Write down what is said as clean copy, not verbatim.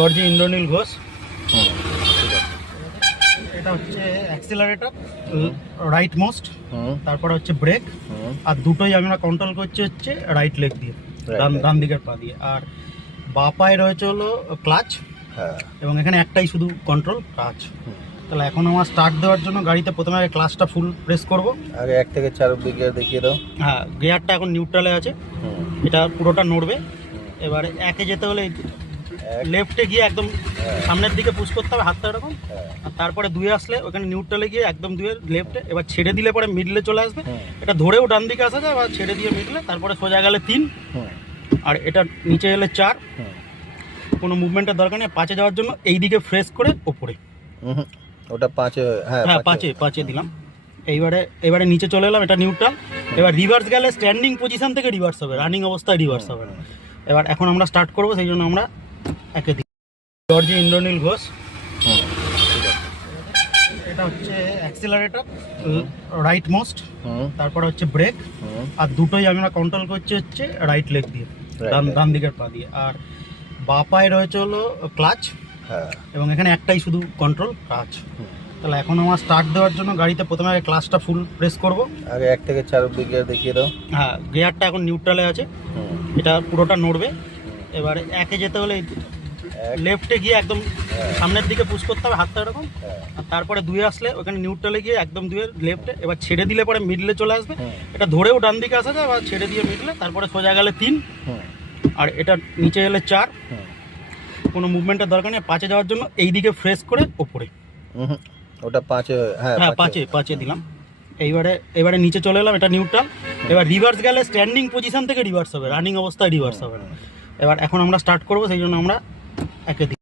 Zorzi Indranil Ghosh. হুম, ঠিক আছে। এটা হচ্ছে অ্যাক্সিলারেটর, রাইট মোস্ট, হুম, তারপরে হচ্ছে ব্রেক, হুম, আর দুটোই আমরা কন্ট্রোল করছি হচ্ছে রাইট লেগ দিয়ে, Right leg ডান দিয়ে। দিকের পা দিয়ে। আর বা পায়ে রয়েছে হলো ক্লাচ, হ্যাঁ। এবং এখানে একটাই শুধু কন্ট্রোল টাচ। হুম। তাহলে এখন আমার স্টার্ট দেওয়ার জন্য গাড়িতে প্রথমে আগে ক্লাচটা ফুল প্রেস করব। আগে 1 থেকে 4 অব্দি গিয়ার দেখিয়ে দাও। হ্যাঁ, গিয়ারটা এখন নিউট্রালে আছে, হুম, এটা পুরোটা নড়বে। হুম, এবারে একে যেতে হলে এক, লেফটে গিয়ে একদম হ্যাঁ, সামনের দিকে পুশ করতে হবে হাতটা এরকম। হ্যাঁ, আর তারপরে দুয়ে আসলে ওখানে নিউট্রালে গিয়ে একদম দুয়ে লেফটে, এবার ছেড়ে দিলে পরে মিডলে চলে আসবে। হুম, এটা ধরেও ডান দিকে আসা যায়, বা ছেড়ে দিয়ে মিডলে, তারপরে সোজা গেলে 3, হুম, আর এটা নিচে এলে 4। হুম, কোনো মুভমেন্টের দরকার নেই। 5-এ যাওয়ার জন্য এই দিকে ফ্রেশ করে ওপরে। হুম, ওটা 5 এ, হ্যাঁ হ্যাঁ, 5 এ। 5-এ দিলাম। এবারে নিচে চলে এলাম, এটা নিউট্রাল। এবার রিভার্স গেলে স্ট্যান্ডিং পজিশন থেকে রিভার্স হবে, রানিং অবস্থায় রিভার্স হবে না। এবার এখন আমরা স্টার্ট করব, সেই জন্য আমরা একে দিই। জর্জি ইন্দ্রনীল ঘোষ। হুম, ঠিক আছে। এটা হচ্ছে অ্যাক্সিলারেটর, রাইট মোস্ট, হুম, তারপরে হচ্ছে ব্রেক, হুম, আর দুটোই আমরা কন্ট্রোল করছি হচ্ছে রাইট লেগ দিয়ে, Right leg ডান দিয়ে। দিকের পা দিয়ে। আর বা পায়ে রয়েছে হলো ক্লাচ, হ্যাঁ। এবং এখানে একটাই শুধু কন্ট্রোল টাচ। হুম। তাহলে এখন আমার স্টার্ট দেওয়ার জন্য গাড়িতে প্রথমে আগে ক্লাচটা ফুল প্রেস করব। আগে 1 থেকে 4 অব্দি গিয়ার দেখিয়ে দাও। হ্যাঁ, গিয়ারটা এখন নিউট্রালে আছে, হুম, এটা পুরোটা নড়বে। হুম, এবারে একে যেতে হলে এক, লেফটে গিয়ে একদম হ্যাঁ, সামনের দিকে পুশ করতে হবে হাতটা এরকম। হ্যাঁ, আর তারপরে দুয়ে আসলে ওখানে নিউট্রালে গিয়ে একদম দুয়ে লেফটে, এবার ছেড়ে দিলে পরে মিডলে চলে আসবে। হুম, এটা ধরেও ডান দিকে আসা যায়, বা ছেড়ে দিয়ে মিডলে, তারপরে সোজা গেলে 3, হুম, আর এটা নিচে এলে 4। হুম, কোনো মুভমেন্টের দরকার নেই। 5-এ যাওয়ার জন্য এই দিকে ফ্রেশ করে ওপরে। হুম, ওটা 5 এ, হ্যাঁ হ্যাঁ, 5 এ। 5-এ দিলাম। এবারে নিচে চলে এলাম, এটা নিউট্রাল। এবার রিভার্স গেলে স্ট্যান্ডিং পজিশন থেকে রিভার্স হবে, রানিং অবস্থায় রিভার্স হবে না। এবার এখন আমরা স্টার্ট করব, সেই জন্য আমরা একে দিই।